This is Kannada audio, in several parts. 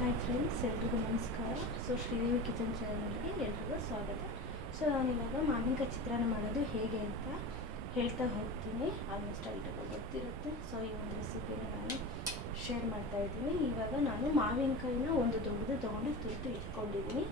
ಹಾಯ್ ಫ್ರೆಂಡ್ಸ್, ಎಲ್ರಿಗೂ ನಮಸ್ಕಾರ. ಶ್ರೀದೇವಿ ಕಿಚನ್ ಚಾನಲ್ಗೆ ಎಲ್ರಿಗೂ ಸ್ವಾಗತ. ನಾನಿವಾಗ ಮಾವಿನಕಾಯಿ ಚಿತ್ರಾನ್ನ ಮಾಡೋದು ಹೇಗೆ ಅಂತ ಹೇಳ್ತಾ ಹೋಗ್ತೀನಿ. ಆಲ್ಮೋಸ್ಟ್ ಎಲ್ರಿಗೂ ಗೊತ್ತಿರುತ್ತೆ. ಈ ಒಂದು ರೆಸಿಪಿನ ನಾನು ಶೇರ್ ಮಾಡ್ತಾ ಇದ್ದೀನಿ. ಇವಾಗ ನಾನು ಮಾವಿನಕಾಯಿನ ಒಂದು ದೊಡ್ಡದು ತೊಗೊಂಡು ತುರಿದು ಇಟ್ಕೊಂಡಿದ್ದೀನಿ.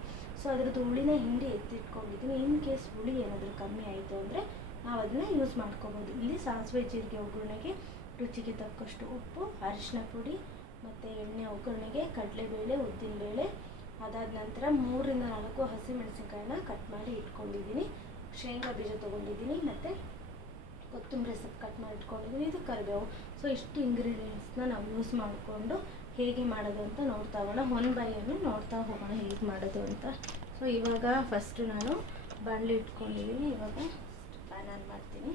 ಅದರದ್ದು ಹುಳಿನ ಹಿಂಡಿ ಎತ್ತಿಟ್ಕೊಂಡಿದ್ದೀನಿ. ಇನ್ ಕೇಸ್ ಹುಳಿ ಏನಾದರೂ ಕಮ್ಮಿ ಆಯಿತು ಅಂದರೆ ನಾವು ಅದನ್ನು ಯೂಸ್ ಮಾಡ್ಕೋಬೋದು. ಇಲ್ಲಿ ಸಾಸಿವೆ ಜೀರಿಗೆ ಒಗ್ಗರಣೆಗೆ ರುಚಿಗೆ ತಕ್ಕಷ್ಟು ಉಪ್ಪು, ಅರಿಶಿನ ಪುಡಿ ಮತ್ತು ಎಣ್ಣೆ ಒಗ್ಗರಣೆಗೆ ಕಡಲೆಬೇಳೆ, ಉದ್ದಿನಬೇಳೆ, ಅದಾದ ನಂತರ 3 ರಿಂದ 4 ಹಸಿಮೆಣಸಿನ್ಕಾಯಿನ ಕಟ್ ಮಾಡಿ ಇಟ್ಕೊಂಡಿದ್ದೀನಿ. ಶೇಂಗಾ ಬೀಜ ತೊಗೊಂಡಿದ್ದೀನಿ ಮತ್ತು ಕೊತ್ತಂಬರಿ ಸೊಪ್ಪು ಕಟ್ ಮಾಡಿ ಇಟ್ಕೊಂಡಿದ್ದೀನಿ. ಇದು ಕರಿಬೇವು. ಇಷ್ಟು ಇಂಗ್ರೀಡಿಯೆಂಟ್ಸ್ನ ನಾವು ಯೂಸ್ ಮಾಡಿಕೊಂಡು ಹೇಗೆ ಮಾಡೋದು ಅಂತ ನೋಡ್ತಾ ಹೋಗೋಣ. ಒನ್ ಬೈ ಒನ್ ನೋಡ್ತಾ ಹೋಗೋಣ ಹೇಗೆ ಮಾಡೋದು ಅಂತ. ಇವಾಗ ಫಸ್ಟು ನಾನು ಬಾಣಲೆ ಇಟ್ಕೊಂಡಿದ್ದೀನಿ. ಇವಾಗ ಪ್ಯಾನ್ ಆನ್ ಮಾಡ್ತೀನಿ.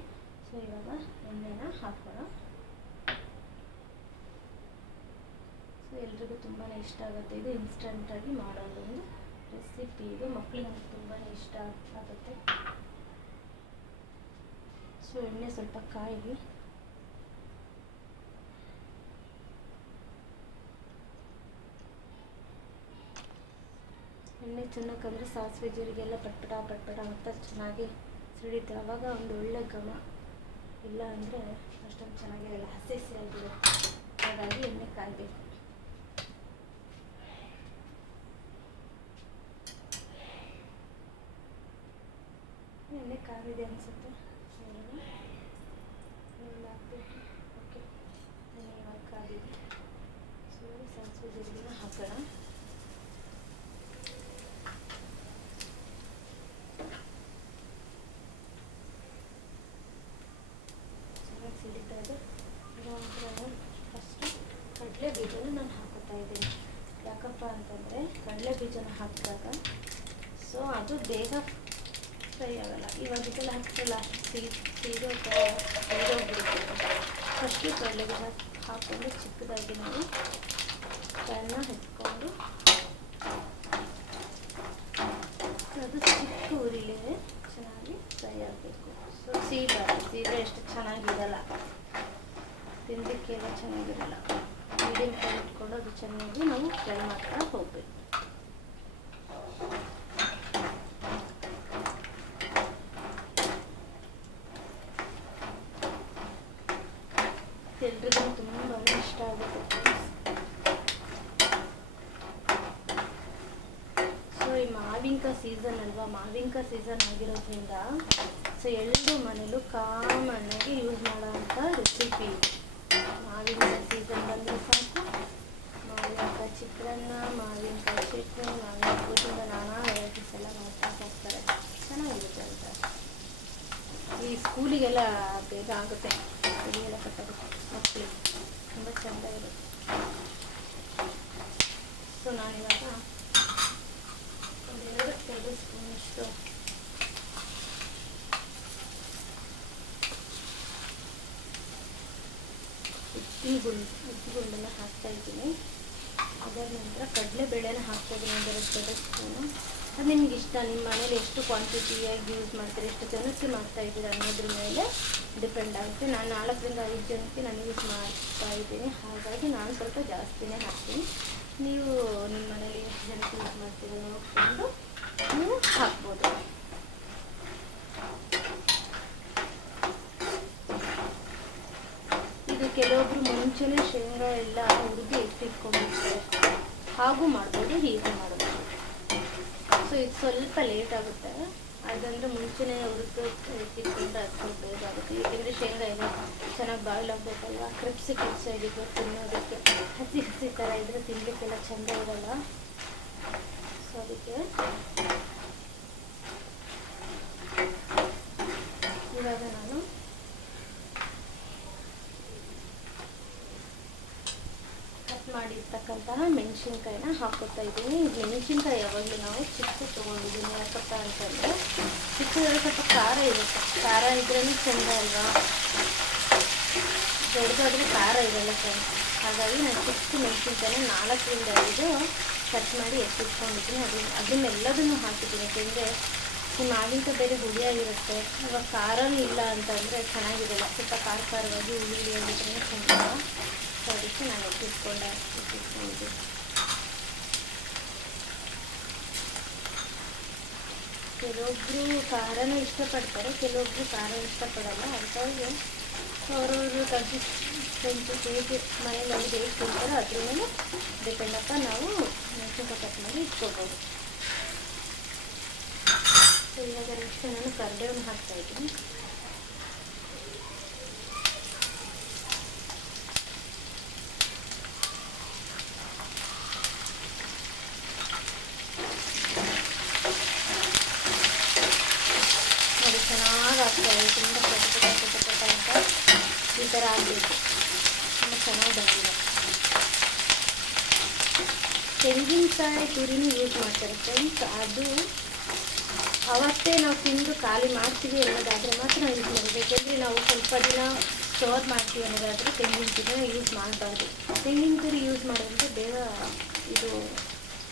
ಇವಾಗ ಎಣ್ಣೆನ ಹಾಕೋಣ. ಎಲ್ರಿಗೂ ತುಂಬಾ ಇಷ್ಟ ಆಗುತ್ತೆ. ಇದು ಇನ್ಸ್ಟಂಟಾಗಿ ಮಾಡೋದೊಂದು ರೆಸಿಪಿ. ಇದು ಮಕ್ಕಳಿಗಂತೂ ತುಂಬಾ ಇಷ್ಟ ಆಗುತ್ತೆ. ಎಣ್ಣೆ ಸ್ವಲ್ಪ ಕಾಯಿಲಿ. ಎಣ್ಣೆ ಚೆನ್ನಾಗಿ ಅಂದರೆ ಸಾಸಿವೆ ಜೀರಿಗೆ ಎಲ್ಲ ಪಟ್ಪಟ ಅಂತ ಚೆನ್ನಾಗಿ ಸಿಡಿಯುತ್ತೆ. ಆವಾಗ ಒಂದು ಒಳ್ಳೆ ಘಮ. ಇಲ್ಲ ಅಂದರೆ ಅಷ್ಟೊಂದು ಚೆನ್ನಾಗಿರಲ್ಲ, ಹಸಿ ಆಗಿರುತ್ತೆ. ಹಾಗಾಗಿ ಎಣ್ಣೆ ಕಾಯಬೇಕು. ಎಣ್ಣೆ ಕಾದಿದೆ ಅನಿಸುತ್ತೆ. ಹಾಕ್ಬಿಟ್ಟು ಓಕೆ, ಎಣ್ಣೆ ಇವಾಗ ಕಾದಿದೆ. ಸಾಸಿವೆ ಜೀರಿಗೆನ ಹಾಕೋಣ. ಚೆನ್ನಾಗಿ ಸಿಡಿತಾ ಇದೆ. ಫಸ್ಟು ಕಡಲೆ ಬೀಜನ ನಾನು ಹಾಕೋತಾ ಇದ್ದೀನಿ. ಯಾಕಪ್ಪ ಅಂತಂದರೆ ಕಡಲೆ ಬೀಜನ ಹಾಕಿದಾಗ ಅದು ಬೇಗ ಫ್ರೈ ಆಗೋಲ್ಲ. ಇವಾಗ ಇದೆಲ್ಲ ಹಾಕಿದ್ರೆ ಲಾಸ್ಟ್ ಸೀದೋಗ್ಬಿಡುತ್ತೆ. ಫಸ್ಟು ಕಡಲೆ ಬೀಜ ಹಾಕ್ಕೊಂಡು ಚಿಕ್ಕದಾಗಿ ನಾವು ಪ್ಯಾನ್ನ ಹಚ್ಕೊಂಡು ಅದು ಚಿಕ್ಕ ಉರಿಲೇ ಚೆನ್ನಾಗಿ ಫ್ರೈ ಆಗಬೇಕು. ಸೀರೆ ಎಷ್ಟು ಚೆನ್ನಾಗಿರಲ್ಲ, ತಿನ್ನಲಿಕ್ಕೆಲ್ಲ ಚೆನ್ನಾಗಿರಲ್ಲ. ಮೀಡಿಯಮ್ ಫ್ರೈ ಇಟ್ಕೊಂಡು ಅದು ಚೆನ್ನಾಗಿ ನಾವು ಫ್ರೈ ಮಾಡ್ತಾ ಹೋಗಬೇಕು. ಎಲ್ರಿಗೂ ತುಂಬಾ ಇಷ್ಟ ಆಗುತ್ತೆ. ಈ ಮಾವಿನಕಾಯಿ ಸೀಸನ್ ಅಲ್ವಾ, ಮಾವಿನಕಾಯಿ ಸೀಸನ್ ಆಗಿರೋದ್ರಿಂದ ಎಲ್ಲರೂ ಮನೇಲೂ ಕಾಮನ್ನಾಗಿ ಯೂಸ್ ಮಾಡೋವಂಥ ರೆಸಿಪಿ. ಮಾವಿನಕಾಯಿ ಸೀಸನ್ ಬಂದರೆ ಸಾಕು, ಮಾವಿನಕಾಯಿ ಚಿತ್ರಾನ್ನ, ಮಾವಿನಕಾಯಿ ಚಟ್ನಿ, ಮಾವಿನಕಾಯಿ ಕೂದಿಂದ ನಾನಾ ವೆರೈಟೀಸ್ ಎಲ್ಲ ಮಾಡ್ತಾ ಹೋಗ್ತಾರೆ. ಚೆನ್ನಾಗಿರುತ್ತೆ ಅಂತ. ಈ ಸ್ಕೂಲಿಗೆಲ್ಲ ಬೇಗ ಆಗುತ್ತೆ, ಎಲ್ಲ ಕಟ್ಟಾಗುತ್ತೆ ಮಕ್ಕಳಿಗೆ. ತುಂಬ ಚೆಂದ ಇರುತ್ತೆ. ನಾನಿವಾಗ ಒಂದು 2 ಟೇಬಲ್ ಸ್ಪೂನಷ್ಟು ಉದ್ದಿಗುಂಡನ್ನ ಹಾಕ್ತಾಯಿದ್ದೀನಿ. ಅದರ ನಂತರ ಕಡಲೆಬೇಳೆನ ಹಾಕ್ತಾಯಿದ್ದೀನಿ, 1 ಟೇಬಲ್ ಸ್ಪೂನು. ಅದು ನಿಮ್ಗೆ ಇಷ್ಟ, ನಿಮ್ಮ ಮನೇಲಿ ಎಷ್ಟು ಕ್ವಾಂಟಿಟಿಯಾಗಿ ಯೂಸ್ ಮಾಡ್ತೀರಿ, ಎಷ್ಟು ಜನಕ್ಕೆ ಮಾಡ್ತಾಯಿದ್ದೀರ ಅನ್ನೋದ್ರ ಮೇಲೆ ಡಿಪೆಂಡ್ ಆಗುತ್ತೆ. ನಾನು 4 ರಿಂದ 5 ಜನಕ್ಕೆ ನಾನು ಯೂಸ್ ಮಾಡ್ತಾಯಿದ್ದೀನಿ. ಹಾಗಾಗಿ ನಾನು ಸ್ವಲ್ಪ ಜಾಸ್ತಿನೇ ಹಾಕ್ತೀನಿ. ನೀವು ನಿಮ್ಮ ಮನೇಲಿ ಎಷ್ಟು ಜನಕ್ಕೆ ಯೂಸ್ ಮಾಡ್ತೀರೋ ನೋಡಿಕೊಂಡು ನೀವು ಹಾಕ್ಬೋದು. ಇದು ಕೆಲವೊಬ್ರು ಮುಂಚೆನೇ ಶೇಂಗಾ ಎಲ್ಲ ಹುರಿದು ಎತ್ತಿಟ್ಕೊಂಡಿರ್ತಾರೆ. ಹಾಗೂ ಮಾಡ್ಬೋದು, ಹೀಗೆ ಮಾಡ್ಬೋದು. ಇದು ಸ್ವಲ್ಪ ಲೇಟ್ ಆಗುತ್ತೆ. ಅದಂದರೆ ಮುಂಚೆನೇ ಹುರಿದು ಎತ್ತಿಟ್ಕೊಂಡ್ರೆ ಅದು ಸ್ವಲ್ಪ ಬೇಗ ಆಗುತ್ತೆ. ಏಕೆಂದರೆ ಶೇಂಗಾ ಎಲ್ಲ ಚೆನ್ನಾಗಿ ಬಾಯ್ಲ್ ಆಗಬೇಕಲ್ವ, ಕ್ರಿಪ್ಸಿ ಆಗಿದ್ದು ತಿನ್ನೋದಕ್ಕೆ. ಹಸಿ ಥರ ಇದ್ದರೆ ತಿನ್ನಲಿಕ್ಕೆಲ್ಲ ಚೆಂದ ಇರಲ್ಲ. ಅದಕ್ಕೆ ಇವಾಗ ನಾನು ಕಟ್ ಮಾಡಿರ್ತಕ್ಕಂತಹ ಮೆಣಸಿನ್ಕಾಯಿನ ಹಾಕೋತಾ ಇದ್ದೀನಿ. ಮೆಣಸಿನ್ಕಾಯಿ ಯಾವಾಗಲೂ ನಾವು ಚಿಕ್ಕ ತೊಗೊಂಡಿದ್ದೀನಿ. ಯಾಕಪ್ಪ ಅಂತಂದರೆ ಚಿಕ್ಕದಲ್ಲಿ ಸ್ವಲ್ಪ ಖಾರ ಇರುತ್ತೆ. ಖಾರ ಇದ್ರೇ ಚೆಂದ ಅಲ್ವಾ, ದೊಡ್ಡದಾದರೆ ಖಾರ ಇರಲ್ಲ ಫ್ರೆಂಡ್ಸ್. ಹಾಗಾಗಿ ನಾನು ಚಿಕ್ಕ ಮೆಣಸಿನ್ಕಾಯಿನ 4 ರಿಂದ 5 ಕಟ್ ಮಾಡಿ ಎತ್ತಿಟ್ಕೊಂಡಿದ್ದೀನಿ. ಅದನ್ನೆಲ್ಲದನ್ನು ಹಾಕಿದ್ದೀನಿ. ಯಾಕೆಂದರೆ ಈ ಮಾವಿನಕಾಯಿ ಬೇರೆ ಹುಳಿಯಾಗಿರುತ್ತೆ. ಇವಾಗ ಖಾರನೂ ಇಲ್ಲ ಅಂತಂದರೆ ಚೆನ್ನಾಗಿರಲ್ಲ. ಸ್ವಲ್ಪ ಖಾರವಾಗಿ ಹುಳಿಯಾಗಿದ್ರೇ ಚೆಂದ. ಅದಕ್ಕೆ ನಾನು ಎತ್ತಿಟ್ಕೊಂಡಿದ್ದೀನಿ. ಕೆಲವೊಬ್ಬರು ಖಾರನೂ ಇಷ್ಟಪಡ್ತಾರೆ, ಕೆಲವೊಬ್ಬರು ಖಾರ ಇಷ್ಟಪಡಲ್ಲ. ಅಂಥವ್ರಿಗೆ ಅವರವರು ಕನ್ಸಿಸ್ಟೆನ್ಸಿ ಹೇಗೆ ಮನೆಯಲ್ಲಿ ಹೇಗೆ ತಿಂತಾರೋ ಅದ್ರ ಮೇಲೆ ಡಿಪೆಂಡಪ್ಪ ನಾವು ಮೆಣಸಿನ್ಕಾಯಿ ಕಟ್ ಮಾಡಿ ಇಟ್ಕೋಬೋದು. ಸೊ ಇವಾಗ ನೆಕ್ಸ್ಟ್ ನಾನು ಕರಿಬೇವನ್ನು ಹಾಕ್ತಾಯಿದ್ದೀನಿ. ಅದು ಚೆನ್ನಾಗಿ ಆಗ್ತಾಯಿದೆ, ತುಂಬ ಪಟ ಅಂತ ಈ ಥರ ಆಗಬೇಕು, ತುಂಬ ಚೆನ್ನಾಗಿ ಬಂದಿದೆ. ತೆಂಗಿನಕಾಯಿ ತುರಿನೂ ಯೂಸ್ ಮಾಡ್ತಾರೆ ಫ್ರೆಂಡ್ಸ್. ಅದು ಅವತ್ತೇ ನಾವು ತಿಂದು ಖಾಲಿ ಮಾಡ್ತೀವಿ ಅನ್ನೋದಾದರೆ ಮಾತ್ರ ನಾವು ಯೂಸ್ ಮಾಡಬೇಕು. ಯಾಕೆಂದರೆ ನಾವು ಸ್ವಲ್ಪ ದಿನ ಸ್ಟೋರ್ ಮಾಡ್ತೀವಿ ಅನ್ನೋದಾದರೆ ತೆಂಗಿನ ತುರಿನ ಯೂಸ್ ಮಾಡಬಾರ್ದು. ತೆಂಗಿನ ತುರಿ ಯೂಸ್ ಮಾಡೋದ್ರಿಂದ ಬೇಗ ಇದು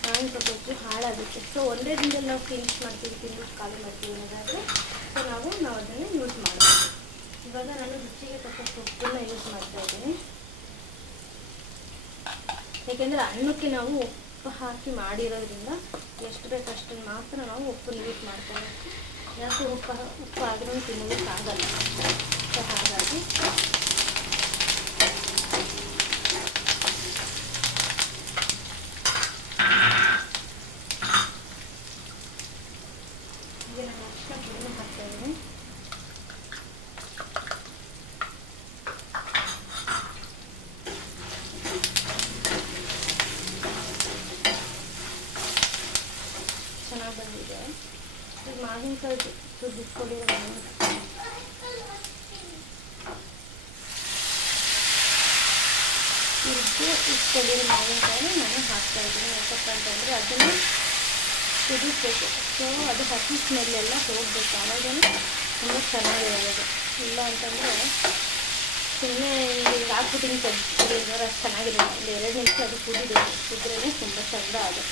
ಮಾವಿನಕಾಯಿ ಹಾಳಾಗುತ್ತೆ. ಸೊ ಒಂದೇ ದಿನದಲ್ಲಿ ನಾವು ಫಿನಿಶ್ ಮಾಡ್ತೀವಿ, ತಿಂದು ಖಾಲಿ ಮಾಡ್ತೀವಿ ಅನ್ನೋದಾದರೆ ಸೊ ನಾವು ಅದನ್ನು ಯೂಸ್ ಮಾಡಬೇಕು. ಇವಾಗ ನಾನು ರುಚಿಗೆ ತಕ್ಕಷ್ಟು ಉಪ್ಪನ್ನ ಯೂಸ್ ಮಾಡ್ತಾಯಿದ್ದೀನಿ. ಏಕೆಂದರೆ ಅನ್ನಕ್ಕೆ ನಾವು ಉಪ್ಪು ಹಾಕಿ ಮಾಡಿರೋದ್ರಿಂದ ಎಷ್ಟು ಬೇಕಷ್ಟನ್ನು ಮಾತ್ರ ನಾವು ಉಪ್ಪನ್ನು ಯೂಸ್ ಮಾಡ್ಕೊಬೇಕು. ಯಾಕೆ ಉಪ್ಪು ಆದ್ರೂ ತಿನ್ನೋದಕ್ಕಾಗಲ್ಲ. ಸೊ ಹಾಗಾಗಿ ಈಗ ನಾನು ಅಷ್ಟೇ ಪುಡಿನ ಹಾಕ್ತಾಯಿದ್ದೀನಿ. ಚೆನ್ನಾಗಿ ಬಂದಿದೆ. ಈಗ ಮಾವಿನಕಾಯಿ ತುರಿಸ್ಕೊಂಡಿರೋ ಇಷ್ಟೊಂದಿರೋ ಮಾವಿನಕಾಯಿನ ನಾನು ಹಾಕ್ತಾಯಿದ್ದೀನಿ. ಯಾಕಪ್ಪ ಅಂತಂದರೆ ಅದನ್ನು ಕುದಿಸ್ಬೇಕು. ಸೊ ಅದು ಹಸಿ ಸ್ಮೆಲ್ಲೆಲ್ಲ ಹೋಗಬೇಕು, ಆವಾಗಲೇ ತುಂಬ ಚೆನ್ನಾಗಿರೋದು. ಇಲ್ಲ ಅಂತಂದರೆ ಸುಮ್ಮನೆ ಈಗ ಹಾಕ್ಬಿಟ್ಟು ತೆಗೆದ್ರೆ ಅಷ್ಟು ಚೆನ್ನಾಗಿರಲ್ಲ. ಒಂದು 2 ನಿಮಿಷ ಅದು ಕುದಿಬೇಕು, ಕುದ್ರೇ ತುಂಬ ಚೆಂದ ಅದು.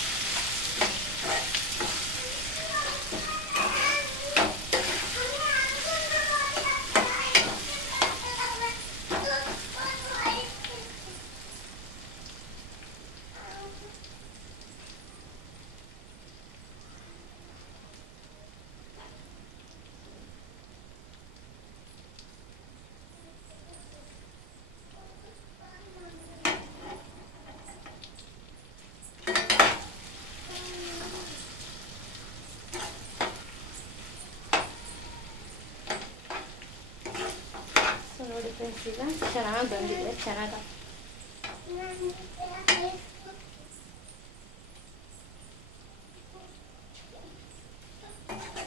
ನೋಡಿ ಫ್ರೆಂಡ್ಸ್, ಈಗ ಚೆನ್ನಾಗಿ ಬಂದಿದೆ. ಚೆನ್ನಾಗಿ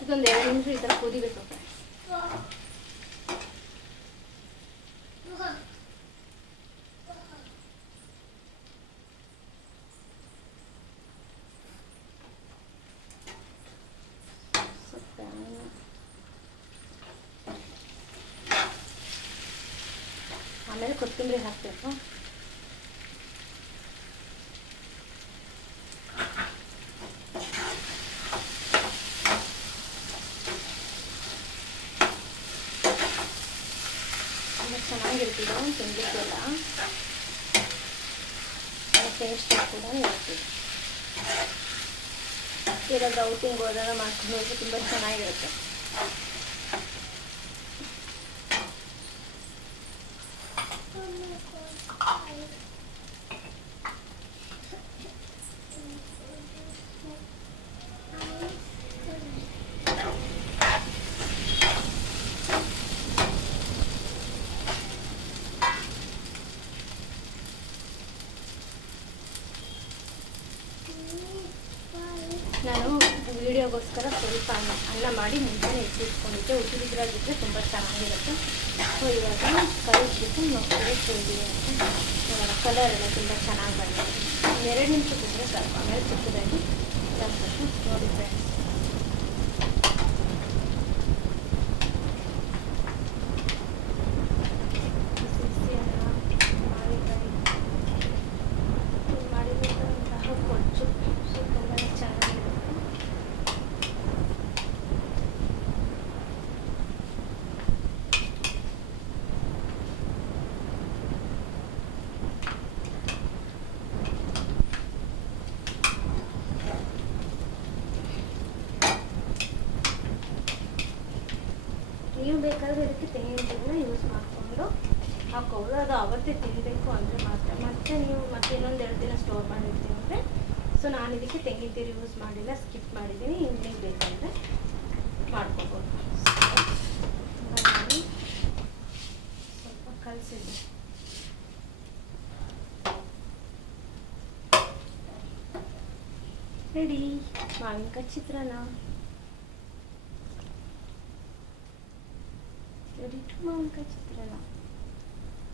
ಇದೊಂದು 2 ನಿಮಿಷ ಈ ಥರ ಕುದಿಬೇಕು ಫ್ರೆಂಡ್ಸ್. ಆಮೇಲೆ ಕೊತ್ತಂಬರಿ ಹಾಕಬೇಕು. ತುಂಬ ಚೆನ್ನಾಗಿರ್ತಿದೆ ತಿಂದಿದ್ದೆಲ್ಲ, ಟೇಸ್ಟ್ ಕೂಡ ಇರ್ತೀವಿ. ಏನಾದರೂ ಔಟಿಂಗ್ ಹೋದಾಗ ಮಾಡ್ಕೊಂಡು ಹೋಗಿ ತುಂಬ ಚೆನ್ನಾಗಿರುತ್ತೆ. ನಾನು ವಿಡಿಯೋಗೋಸ್ಕರ ಸ್ವಲ್ಪ ಅನ್ನ ಮಾಡಿ ಮುಂಚೆನೇ ಇಟ್ಟಿಟ್ಕೊಂಡಿದ್ದೆ. ಉಸಿರಿದ್ರಾಗಿದ್ದರೆ ತುಂಬ ಚೆನ್ನಾಗಿರುತ್ತೆ. ಸೊ ಇವಾಗ ಕಲಿಸ್ಬಿಟ್ಟು ನೋಡ್ತೀವಿ ಅಂತ ಕಲರ್ ಎಲ್ಲ ತುಂಬ ಚೆನ್ನಾಗಿ ಬಂದಿದೆ. 2 ನಿಮಿಷ ಬಿಟ್ಟರೆ ಸ್ವಲ್ಪ ಆಮೇಲೆ ಚಿಕ್ಕದಾಗಿ ಜಾಸ್ತಿ ನೋಡಿ ಫ್ರೆಂಡ್ಸ್. ನೀವು ಬೇಕಾದರೆ ಇದಕ್ಕೆ ತೆಂಗಿನ ತುರಿನ ಯೂಸ್ ಮಾಡಿಕೊಂಡು ಹಾಕ್ಕೋಬೋದು. ಅದು ಅವತ್ತೇ ತಿನ್ನಬೇಕು ಅಂದರೆ ಮಾತ್ರ. ಮತ್ತು ನೀವು ಮತ್ತೆ ಇನ್ನೊಂದು 2 ದಿನ ಸ್ಟೋರ್ ಮಾಡಿರ್ತೀನಿ ಅಂದರೆ, ಸೊ ನಾನು ಇದಕ್ಕೆ ತೆಂಗಿನ ತುರಿ ಯೂಸ್ ಮಾಡಿಲ್ಲ, ಸ್ಕಿಪ್ ಮಾಡಿದ್ದೀನಿ. ನಿಮಗೆ ಬೇಕಂದರೆ ಮಾಡ್ಕೋಬೋದು. ನಾನು ಸ್ವಲ್ಪ ಕಲಸಿದ್ದೆ. ರೆಡಿ ಮಾವಿನಕಾಯಿ ಚಿತ್ರಾನ್ನ. ರೆಡಿ ಟು ಮಾವಿನಕಾಯಿ ಚಿತ್ರಾನ್ನ.